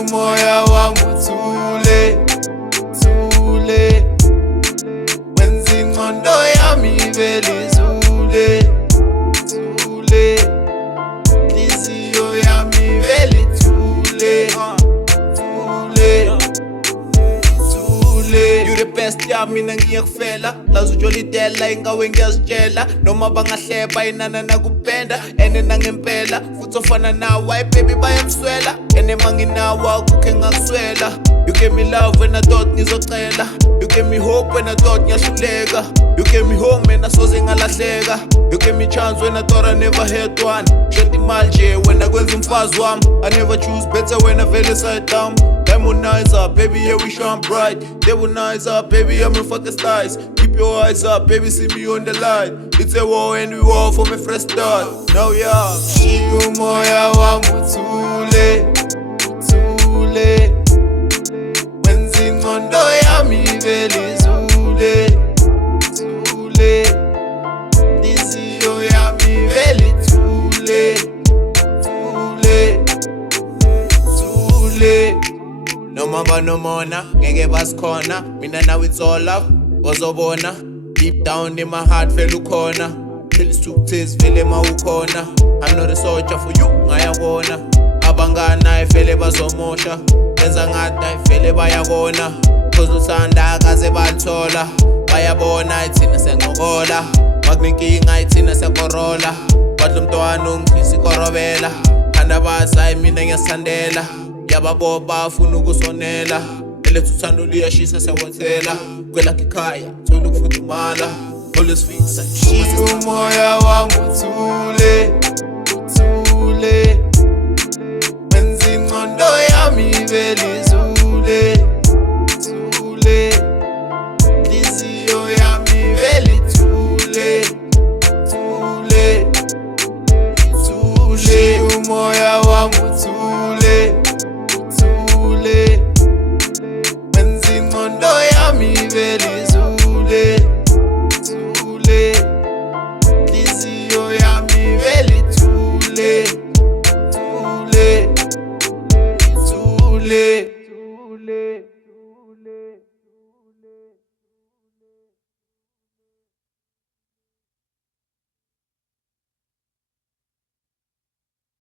umoya wami uthule, thule, wenza ingqondo yami ivele izule, thule, inhliziyo yami ivele ithule, thule, thule. You the best yami mina ngiyakufela, lazi ujolidela ingawe ngiyazitshela, noma bangahleba inana nakupenda ene nangempela futhi ofana nawe baby bayamswela ene manginawa kukhe ngakuswela. You gave me love when I thought ngizocela, you gave me hope when I thought ngiyahluleka, you gave me home when I soze ngalahleka, you gave me chance when I thought I never had one. Shut imali nje wena kwenza umfazi wami, I never choose better when I fell side down. Diamond eyes up, baby, yeah, we shine bright. Devil eyes up, baby, I'm in fucking styles. Keep your eyes up, baby, see me on the light. It's a war and we war from a fresh start. Now, yeah. Umoya wami uthule, thule, wenza ingqondo yami ivele izule, thule, inhliziyo yami ivele ithule, thule, thule. Noma banomona ngeke basikhona, mina now it's all love bozobona. Deep down in my heart vele ukhona, phela isithukuthezi vele mawukhona. I'm not a soldier for you ngayabona, abangana vele bazomosha, benza ngathi vele bayabona, cause uthanda kaze balithola, bayabona ithina sengokola, makunenkinga ithina sekorola, bathi umntwana ungisi korobela, khanda basayi mina ngiyasandela, yababoba afuna ukusonela, elethu uthando liyashisa sewathela, kwelakhe ekhaya thola ukufudumala, always fix umoya wami uthule, thule, wenza ingqondo yami ivele izule, thule, inhliziyo yami ivele ithule, thule, thule, umoya